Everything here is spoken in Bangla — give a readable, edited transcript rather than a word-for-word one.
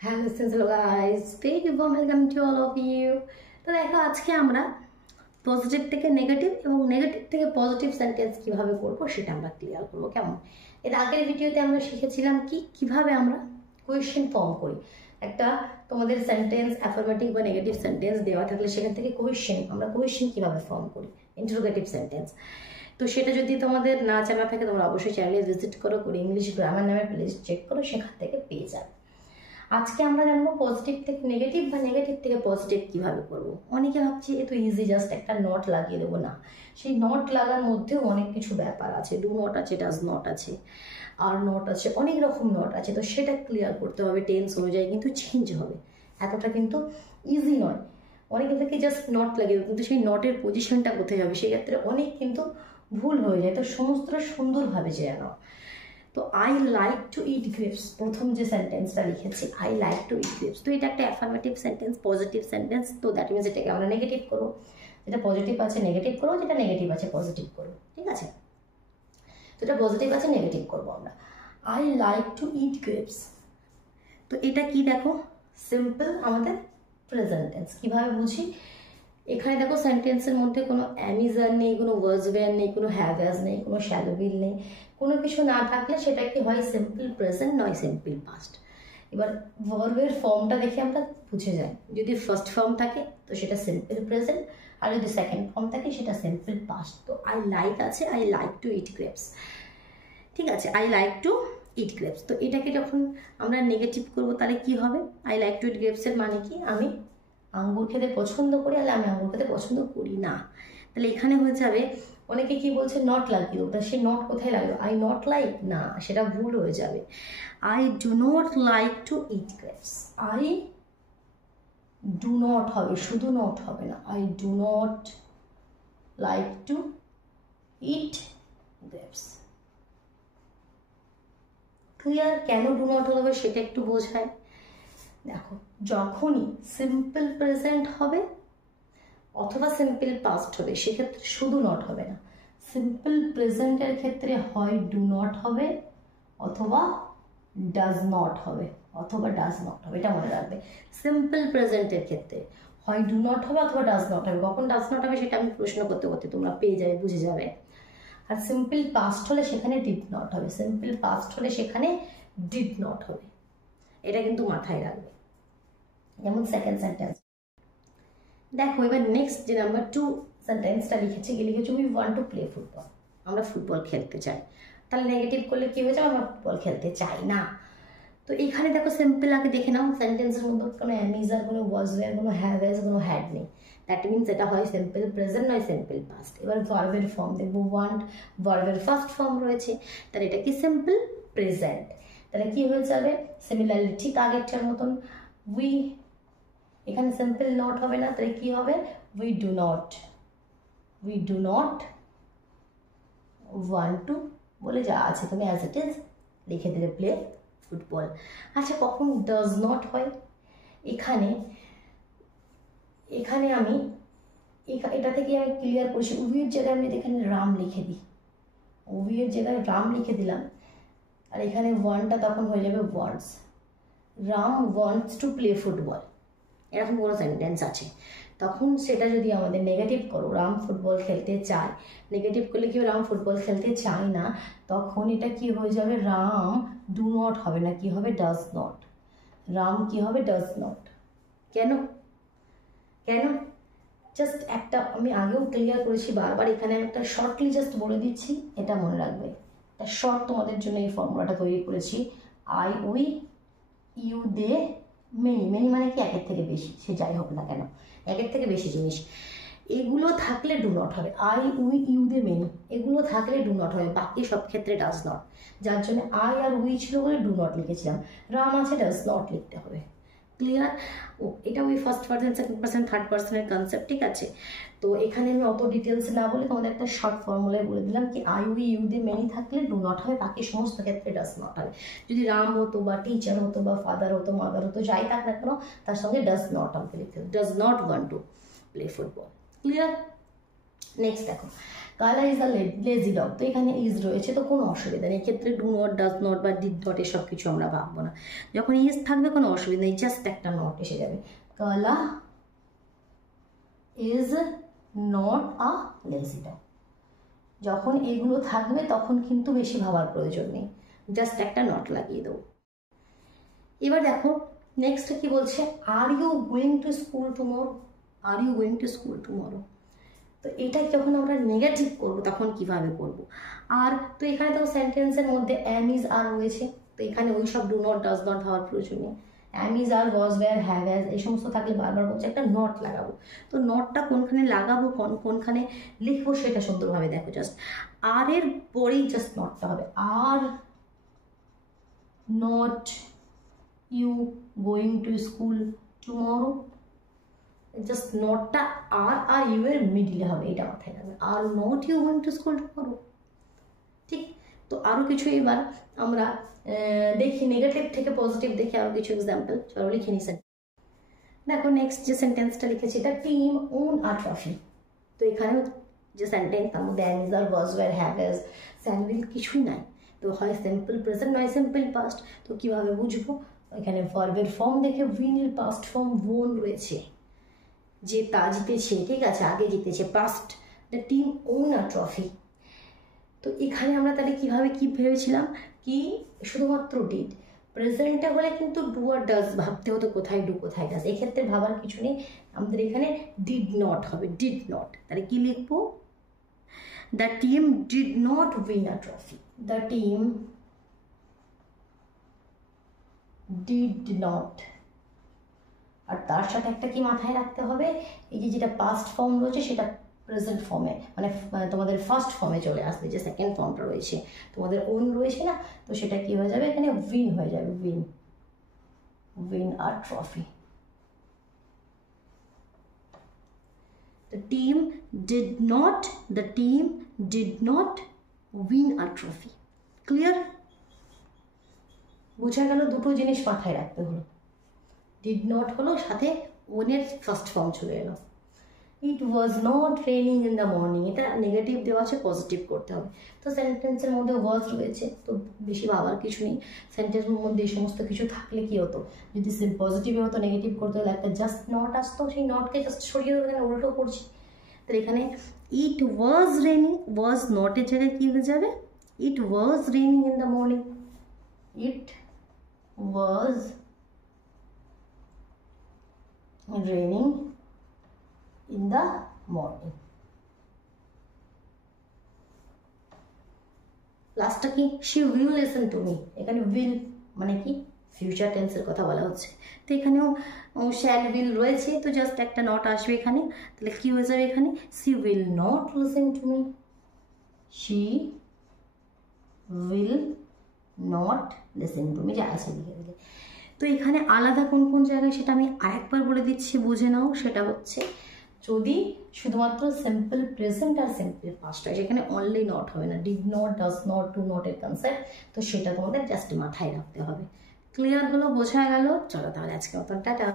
Hello guys, very warm welcome to all of you. তো দেখো আজকে আমরা পজিটিভ থেকে নেগেটিভ এবং নেগেটিভ থেকে পজিটিভ সেন্টেন্স কিভাবে করব সেটা আমরা ক্লিয়ার করব। কেমন? এর আগের ভিডিওতে আমরা শিখেছিলাম কিভাবে আমরা কোয়েশ্চেন ফর্ম করি। একটা তোমাদের সেন্টেন্স অ্যাফার্মেটিভ বা নেগেটিভ সেন্টেন্স দেওয়া থাকলে সেখান থেকে কোয়েশ্চেন কিভাবে ফর্ম করি, ইন্টারোগেটিভ সেন্টেন্স। তো সেটা যদি তোমাদের না জানা থাকে তোমরা অবশ্যই চ্যানেলে ভিজিট করো, ইংলিশ গ্রামার নামের প্লেলিস্ট চেক করো, সেখান থেকে পেয়ে যাবে। আজকে আমরা জানবো পজিটিভ থেকে নেগেটিভ বা নেগেটিভ থেকে পজিটিভ কিভাবে করব। অনেকে ভাবছি এ তো ইজি, জাস্ট একটা নট লাগিয়ে দেবো। না, সেই নট লাগার মধ্যেও অনেক কিছু ব্যাপার আছে। ডু নট আছে, ডাজ নট আছে, আর নট আছে, অনেক রকম নট আছে। তো সেটা ক্লিয়ার করতে হবে, টেন্স অনুযায়ী কিন্তু চেঞ্জ হবে। এতটা কিন্তু ইজি নয়। অনেকে থেকে জাস্ট নট লাগিয়ে দেবে, কিন্তু সেই নটের পজিশনটা কোথায় হবে সেক্ষেত্রে অনেক কিন্তু ভুল হয়ে যায়। তো সমস্তটা সুন্দরভাবে জেনে নাও। তো I like to it grapes, প্রথম যে সেন্টেন্সটা লিখেছি I like to it grapes, তো এটা একটা অ্যাফার্মেটিভ সেন্টেন্স, পজিটিভ সেন্টেন্স। তো দ্যাট মিনস এটাকে আমরা নেগেটিভ করবো। যেটা পজিটিভ আছে নেগেটিভ করবো, যেটা নেগেটিভ আছে পজিটিভ করবো। ঠিক আছে? তো এটা পজিটিভ আছে নেগেটিভ করবো আমরা। I like to it grapes, তো এটা কি দেখো, সিম্পল আমাদের প্রেজেন্ট টেন্স। কীভাবে বুঝি? এখানে দেখো সেন্টেন্সের মধ্যে কোনো অ্যামিজার নেই, কোনো ওয়াজ ওয়্যার নেই, কোনো হ্যাভ হ্যাজ নেই, কোনো শ্যালো বিল নেই। কোনো কিছু না থাকলে সেটা কি হয় সিম্পল প্রেজেন্ট, নয় সিম্পল পাস্ট। এবার ভার্বের ফর্মটা দেখে আমরা বুঝে যাই। যদি ফার্স্ট ফর্ম থাকে তো সেটা সিম্পল প্রেজেন্ট, আর যদি সেকেন্ড ফর্ম থাকে সেটা সিম্পল পাস্ট। তো আই লাইক আছে, I like to it grapes. ঠিক আছে, I like to it grapes. তো এটাকে যখন আমরা নেগেটিভ করবো তাহলে কি হবে? আই লাইক টু ইট গ্রেপসের মানে কি? আমি আঙ্গুর খেতে পছন্দ করি, আর আমি আঙ্গুর খেতে পছন্দ করি না। তাহলে এখানে হয়ে যাবে, অনেকে কি বলছে নট লাগিয়ে দেবো, সে নট কোথায় লাগবে? আই নট লাইক, না, সেটা ভুল হয়ে যাবে। I do not like to it grapes. I do not হবে, শুধু নট হবে না, I do not like to it grapes. Clear? কেন ডু নট হবে সেটা একটু বোঝায়। দেখো, যখনই সিম্পল প্রেজেন্ট হবে অথবা সিম্পল পাস্ট হবে সেক্ষেত্রে শুধু নট হবে না। সিম্পল প্রেজেন্টের ক্ষেত্রে হয় ডু নট হবে অথবা ডাজ নট হবে, এটা মনে রাখবে। সিম্পল প্রেজেন্টের ক্ষেত্রে হয় ডু নট হবে অথবা ডাজ নট হবে। কখন ডাজ নট হবে সেটা আমি প্রশ্ন করতে করতে তোমরা পেয়ে যাবে, বুঝে যাবে। আর সিম্পল পাস্ট হলে সেখানে ডিড নট হবে, সিম্পল পাস্ট হলে সেখানে ডিড নট হবে। এটা কিন্তু মাথায় রাখবে। যেমন সেকেন্ড সেন্টেন্স দেখো, এবার নেক্সট যে নাম্বার 2 সেন্টেন্সটা লিখেছি we want to play football, আমরা ফুটবল খেলতে চাই। তাহলে নেগেটিভ করলে কি হয়ে যাবে? আমরা ফুটবল খেলতে চাই না। তো এখানে দেখো সিম্পল আগে দেখে নাও, সেন্টেন্সের মধ্যে কোনো অ্যামিজার, কোনো ওয়াজ ওয়্যার, কোনো হ্যাভ হ্যাজ, কোনো হ্যাড নেই। দ্যাট মিনস এটা হয় সিম্পল প্রেজেন্ট, নয় সিম্পল পাস্ট। এবার ভার্বের ফর্ম দেখবো, ওয়ান্ট ভার্বের ফার্স্ট ফর্ম রয়েছে, তাহলে এটা কি সিম্পল প্রেজেন্ট। তাহলে কি হয়ে যাবে? সিমিলারলি ঠিক আগেরটার মতন, উই, এখানে সিম্পল নট হবে না, তাহলে কি হবে? We do not want to বলে যা আছে তুমি অ্যাজ ইট ইজ লিখে দিলে প্লে ফুটবল। আচ্ছা, কখন ডাজ নট হয়? এখানে আমি এটা থেকে আমি ক্লিয়ার করছি। উইয়ের জায়গায় আমি এখানে রাম লিখে দিই, উইয়ের জায়গায় রাম লিখে দিলাম, আর এখানে ওয়ানটা তখন হয়ে যাবে wants. Ram wants to play football, এরকম কোনো সেন্টেন্স আছে। তখন সেটা যদি আমাদের নেগেটিভ করো, রাম ফুটবল খেলতে চায়, নেগেটিভ করলে কি রাম ফুটবল খেলতে চায় না, তখন এটা কি হয়ে যাবে? রাম ডু নট হবে না, কি হবে? Does not. রাম কি হবে? Does not. কেন? জাস্ট একটা আমি আগেও ক্লিয়ার করেছি বারবার, এখানে আমি একটা শর্টলি জাস্ট বলে দিচ্ছি, এটা মনে রাখবে। একটা শর্ট তোমাদের জন্য এই ফর্মুলাটা তৈরি করেছি। I, we, you, they, many মানে কি একের থেকে বেশি, সে যাই হোক না কেন, একের থেকে বেশি জিনিস, এগুলো থাকলে ডু নট হবে। I, we, you, they, many এগুলো থাকলে ডু নট হবে, বাকি সব ক্ষেত্রে ডাজ নট। যার জন্য আই আর উই ছিল বলে ডু নট লিখেছিলাম, রাম আছে, ডাজ নট লিখতে হবে। ক্লিয়ার? এটা ওই first person, second person, third পার্সনের কনসেপ্ট। ঠিক আছে? তো এখানে আমি অত ডিটেলস না বলে তোমাদের একটা শর্ট ফর্মুলায় বলে দিলাম কি I, we, you, they, many থাকলে ডু নট হবে, বাকি সমস্ত ক্ষেত্রে ডাজ নট হবে। যদি রাম হতো বা টিচার হতো বা ফাদার হতো, মাদার হতো, যাই থাক না কেন, তার সঙ্গে ডাজ নট আমাকে লিখতে হবে। Does not want to play football. Clear? Next দেখো, কালা ইজ আ লেজি ডগ, তো এখানে ইজ রয়েছে তো কোনো অসুবিধা নেই, এক্ষেত্রে ডু নট, ডাজ নট বা ডিড নট এসব কিছু আমরা ভাববো না। যখন ইজ থাকবে কোনো অসুবিধা নেই, জাস্ট একটা নট এসে যাবে। কালা is not a lazy dog, যখন এগুলো থাকবে তখন কিন্তু বেশি ভাবার প্রয়োজন নেই, জাস্ট একটা নট লাগিয়ে দেবো। এবার দেখো নেক্সট কি বলছে, are you going to school tomorrow, are you going to school tomorrow, তো এটা যখন আমরা নেগেটিভ করব তখন কিভাবে করব। আর তো এখানে তো সেন্টেন্সের মধ্যে অ্যাম ইজ আর রয়েছে, তো এখানে ওই সব ডু নট ডাজ নট হওয়ার প্রয়োজন নেই। Am is are, was, were, have, has এই সমস্ত থাকলে বারবার বলছে একটা নট লাগাবো। তো নটটা কোনখানে লাগাবো, কোনখানে লিখবো সেটা সুন্দরভাবে দেখো। জাস্ট আর এর পরেই জাস্ট নটটা হবে, are not you going to school tomorrow, just নটটা আর ইউ এর মিডিলে হবে, এটা মাথায় রাখবে, are not you going to school tomorrow. ঠিক, তো আরও কিছু এবার আমরা দেখি নেগেটিভ থেকে পজিটিভ দেখি আরও কিছু এক্সাম্পল। চলো লিখে নিই। দেখো নেক্সট যে সেন্টেন্সটা লিখেছি, the team won a trophy, তো এখানেও যে সেন্টেন্স তার মধ্যে am is are, was, were, have, has, shall, will কিছুই নাই, তো হয় সিম্পল প্রেজেন্ট নয় সিম্পল পাস্ট। তো কীভাবে বুঝবো, এখানে ভার্বের ফর্ম দেখে উইনের পাস্ট ফর্ম ওন রয়েছে, যে তা জিতেছে, ঠিক আছে, আগে জিতেছে, past. The team won a trophy, তো এখানে আমরা তাহলে কীভাবে কি ভেবেছিলাম কি শুধুমাত্র ডিড, প্রেজেন্টটা হলে কিন্তু ডু আর ডাজ ভাবতে হতো, কোথায় ডু কোথায় ডাজ, এক্ষেত্রে ভাবার কিছু নেই, আমাদের এখানে ডিড নট হবে, ডিড নট। তাহলে কি লিখবো, the team did not win a trophy, the team did not, আর তার সাথে একটা কি মাথায় রাখতে হবে, এই যে যেটা পাস্ট ফর্ম রয়েছে সেটা প্রেজেন্ট ফর্মে মানে তোমাদের ফার্স্ট ফর্মে চলে আসবে, যে সেকেন্ড ফর্মটা রয়েছে তোমাদের ওন রয়েছে না, তো সেটা কি হয়ে যাবে, এখানে উইন হয়ে যাবে, উইন, উইন আর trophy. The team did not win a trophy. Clear? বোঝা গেল, দুটো জিনিস মাথায় রাখতে হলো, ডিড নট হলো, সাথে ওনের ফার্স্ট ফর্ম চলে এলো। It was not raining in the morning, এটা নেগেটিভ দেওয়া আছে, পজিটিভ করতে হবে। তো সেন্টেন্সের মধ্যে ওয়াজ রয়েছে, তো বেশি ভাবার কিছু নেই, সেন্টেন্সের মধ্যে এই সমস্ত কিছু থাকলে কি হতো, যদি পজিটিভে হতো নেগেটিভ করতে হলে একটা জাস্ট নট আসতো, সেই নটকে জাস্ট সরিয়ে দেবো, এখানে উল্টো করছি। তাহলে এখানে ইট ওয়াজ রেনিং, ওয়াজ নটের জায়গায় কী হয়ে যাবে, it was raining in the morning, it was raining in the morning. লাস্টটা কি, she will listen to me, এখানে will মানে কি ফিউচার টেন্সের কথা বলা হচ্ছে, তো এখানেও shall will রয়েছে, তো জাস্ট একটা নট আসবে এখানে, তাহলে কি হয়ে যাবে এখানে, she will not listen to me, she will not listen to me, যা আছে লিখে দিলে। তো এখানে আলাদা কোন কোন জায়গায় সেটা আমি আরেকবার বলে দিচ্ছি, বুঝে নাও। সেটা হচ্ছে যদি শুধুমাত্র সিম্পল প্রেজেন্ট আর সিম্পল পাস্ট হয়, সেখানে অনলি নট হবে না, did not, does not, do নটের কনসেপ্ট, তো সেটা তোমাদের জাস্ট মাথায় রাখতে হবে। ক্লিয়ার হলো, বোঝা গেল? চলো তাহলে আজকে মতন টাটা।